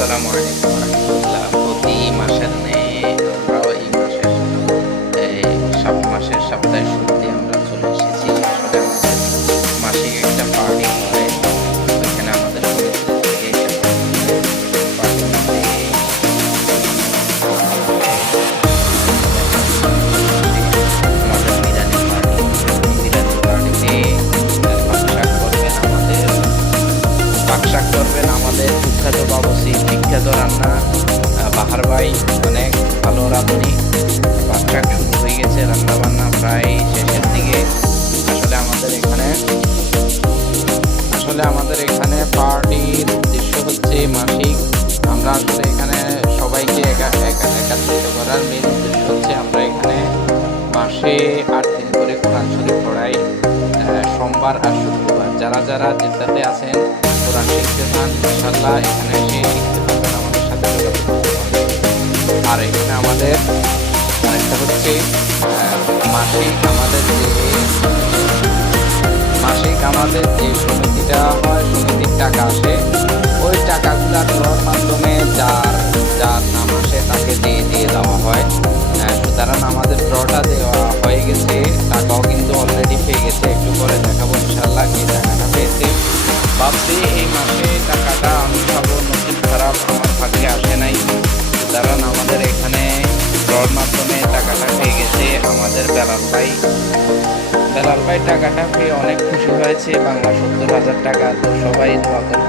আসসালামু আলাইকুম রহমতুল্লাহ। প্রতি মাসের ন্যায় আমরাও এই মাসের সপ্তাহের শুরুতে আমরা চলে এসেছি। আসলে আমাদের মাসিক একটা পার্টি হয়, ওইখানে আমাদের সমিতি থেকে একটা পার্টিতে আমাদের বিরিয়ানি পার্টিতে পাকশাক করবেন আমাদের কুখ্যাত বাবুসি, বিখ্যাত রান্না বাহার ভাই, অনেক ভালো রাঁধুনি। পাকশাক শুরু হয়ে গেছে, রান্না বান্না প্রায় শেষের দিকে। আসলে আমাদের এখানে পার্টির উদ্দেশ্য হচ্ছে মাসিক। আমরা আসলে এখানে সবাইকে একত্রিত করার মেন উদ্দেশ্য হচ্ছে আমরা এখানে মাসে 8 দিন করে কোরআন শরীফ পড়াই, সোমবার আর শুক্রবার। যারা যারা জেদ্দাতে আছেন কোরআন শিখতে চান, ইনশাআল্লাহ এখানে এসে শিখতে পারবেন, আমাদের সাথে যোগাযোগ করতে পারবেন। আর এখানে আমাদের আরেকটা হচ্ছে মাসিক আমাদের যে সমিতিটা হয়, সমিতির টাকা আসে, ওই টাকাগুলা ড্রর মাধ্যমে যার যার নাম আসে তাকে দিয়ে দেওয়া হয়। সুতরাং আমাদের ড্রটা দেওয়া হয়ে গেছে, টাকাও কিন্তু অলরেডি পেয়ে গেছে। একটু পরে দেখাবো ইনশাআল্লাহ কে টাকাটা পেয়েছে। ভাবছি এই মাসে টাকাটা আমি পাবো, নসিব খারাপ, আমার ভাগ্যে আসে নাই। সুতরাং আমাদের এখানে ড্রর মাধ্যমে টাকাটা পেয়ে গেছে আমাদের বেলাল ভাই টাকাটা পেয়ে অনেক খুশি হয়েছে। বাংলা 70,000 টাকা। তো সবাই দোয়া করুন।